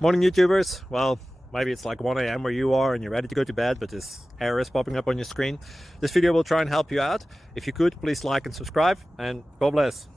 Morning YouTubers. Well, maybe it's like 1 a.m. where you are and you're ready to go to bed, but this error is popping up on your screen. This video will try and help you out. If you could, please like and subscribe, and God bless.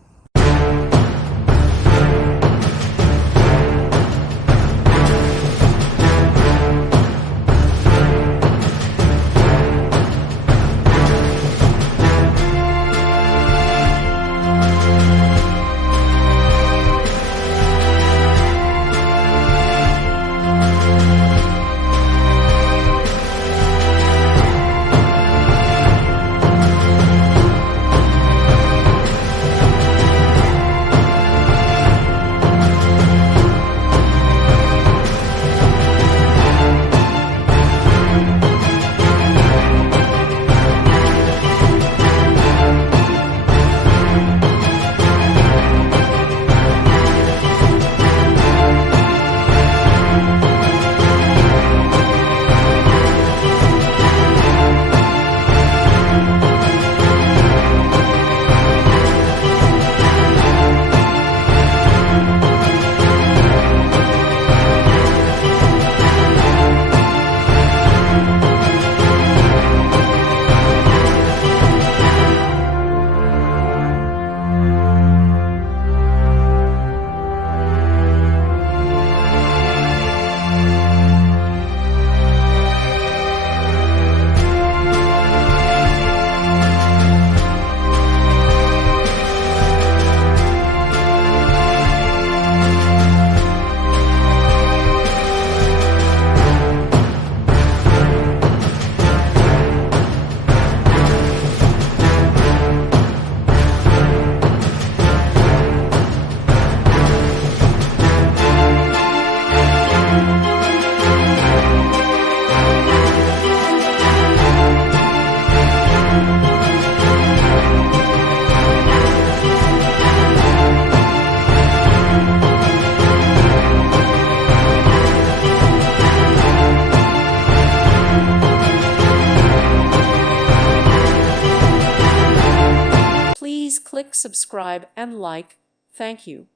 Please click subscribe and like. Thank you.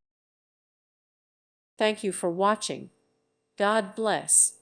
Thank you for watching. God bless.